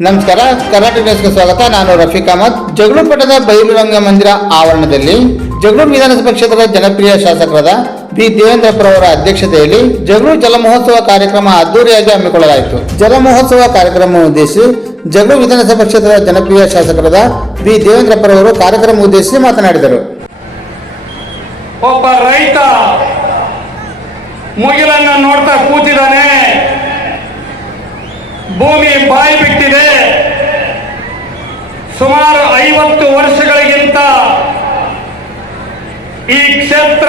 ನಮಸ್ಕಾರ, ಕರ್ನಾಟಕ ನ್ಯೂಸ್ಗೆ ಸ್ವಾಗತ. ನಾನು ರಫೀಕ್ ಅಹಮದ್. ಜಗಳೂರು ಪಟ್ಟಣದ ಬಯಲು ರಂಗ ಮಂದಿರ ಆವರಣದಲ್ಲಿ ಜಗಳೂರು ವಿಧಾನಸಭಾ ಕ್ಷೇತ್ರದ ಜನಪ್ರಿಯ ಶಾಸಕರಾದ ಬಿ ದೇವೇಂದ್ರಪ್ಪರವರ ಅಧ್ಯಕ್ಷತೆಯಲ್ಲಿ ಜಗಳೂರು ಜಲಮಹೋತ್ಸವ ಕಾರ್ಯಕ್ರಮ ಅದ್ದೂರಿಯಾಗಿ ಹಮ್ಮಿಕೊಳ್ಳಲಾಯಿತು. ಜಲಮಹೋತ್ಸವ ಕಾರ್ಯಕ್ರಮ ಉದ್ದೇಶಿಸಿ ಜಗಳೂರು ವಿಧಾನಸಭಾ ಕ್ಷೇತ್ರದ ಜನಪ್ರಿಯ ಶಾಸಕರಾದ ಬಿ ದೇವೇಂದ್ರಪ್ಪರವರು ಕಾರ್ಯಕ್ರಮ ಉದ್ದೇಶಿಸಿ ಮಾತನಾಡಿದರು. ಒಬ್ಬ ರೈತ, ಮುಗಿಲನ್ನು ನೋಡ್ತಾ ಕೂತಿದ್ದಾನೆ. ಭೂಮಿ ಬಾಯಿ ಬಿಟ್ಟಿದೆ. ಸುಮಾರು ಐವತ್ತು ವರ್ಷಗಳಿಗಿಂತ ಈ ಕ್ಷೇತ್ರ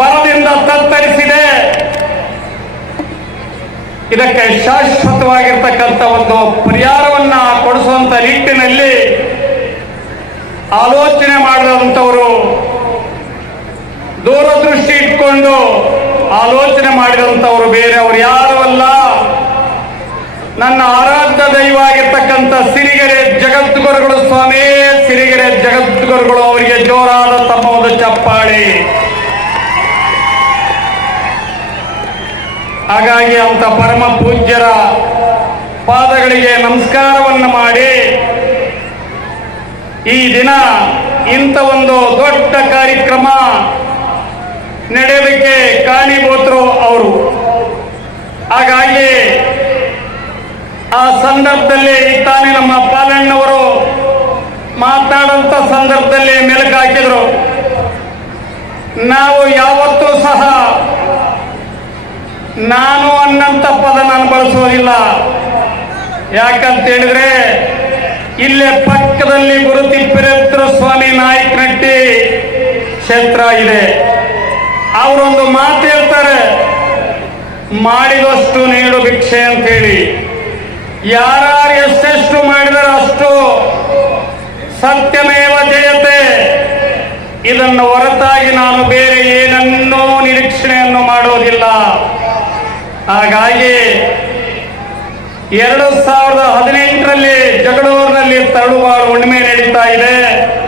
ಬರದಿಂದ ತತ್ತರಿಸಿದೆ. ಇದಕ್ಕೆ ಶಾಶ್ವತವಾಗಿರ್ತಕ್ಕಂಥ ಒಂದು ಪರಿಹಾರವನ್ನ ಕೊಡಿಸುವಂತ ನಿಟ್ಟಿನಲ್ಲಿ ಆಲೋಚನೆ ಮಾಡಿದಂಥವರು ದೂರದೃಷ್ಟಿ ಇಟ್ಕೊಂಡು ಆಲೋಚನೆ ಮಾಡಿದಂಥವರು ಬೇರೆ ಅವರು ಯಾರು ಅಲ್ಲ. ನನ್ನ ಆರಾಧ್ಯ ದೈವ ಆಗಿರ್ತಕ್ಕಂಥ ಸಿರಿಗೆರೆ ಜಗದ್ಗುರುಗಳು ಸ್ವಾಮಿ, ಸಿರಿಗೆರೆ ಜಗದ್ಗುರುಗಳು ಅವರಿಗೆ ಜೋರಾದ ತಮ್ಮ ಒಂದು ಚಪ್ಪಾಳಿ. ಹಾಗಾಗಿ ಅಂತ ಪರಮ ಪೂಜ್ಯರ ಪಾದಗಳಿಗೆ ನಮಸ್ಕಾರವನ್ನು ಮಾಡಿ, ಈ ದಿನ ಇಂಥ ಒಂದು ದೊಡ್ಡ ಕಾರ್ಯಕ್ರಮ ನಡೆಯೋದಕ್ಕೆ ಕಾಣಿಬೋತರು ಅವರು. ಹಾಗಾಗಿ ಆ ಸಂದರ್ಭದಲ್ಲಿ ತಾನೇ ನಮ್ಮ ಪಾಲಣ್ಣವರು ಮಾತನಾಡಂತ ಸಂದರ್ಭದಲ್ಲಿ ಮೆಲುಕು ಹಾಕಿದ್ರು. ನಾವು ಯಾವತ್ತೂ ಸಹ ನಾನು ಅನ್ನಂತ ಪದ ನಾನು ಬಳಸೋದಿಲ್ಲ ಯಾಕಂತ ಹೇಳಿದ್ರೆ ಇಲ್ಲೇ ಪಕ್ಕದಲ್ಲಿ ಗುರುತಿಪ್ಪಿರೇತ್ರ ಸ್ವಾಮಿ ನಾಯಕನಟ್ಟಿ ಕ್ಷೇತ್ರ ಇದೆ. ಅವರೊಂದು ಮಾತು ಹೇಳ್ತಾರೆ, ಮಾಡಿದಷ್ಟು ನೀಡು ಭಿಕ್ಷೆ ಅಂತ ಹೇಳಿ. ಯಾರು ಎಷ್ಟೆಷ್ಟು ಮಾಡಿದರೆ ಅಷ್ಟು ಸತ್ಯಮೇವ ಜಯತೆ ಇದನ್ನು ಹೊರತಾಗಿ ನಾನು ಬೇರೆ ಏನನ್ನೂ ನಿರೀಕ್ಷಣೆಯನ್ನು ಮಾಡೋದಿಲ್ಲ ಹಾಗಾಗಿ ಎರಡು ಸಾವಿರದ ಹದಿನೆಂಟರಲ್ಲಿ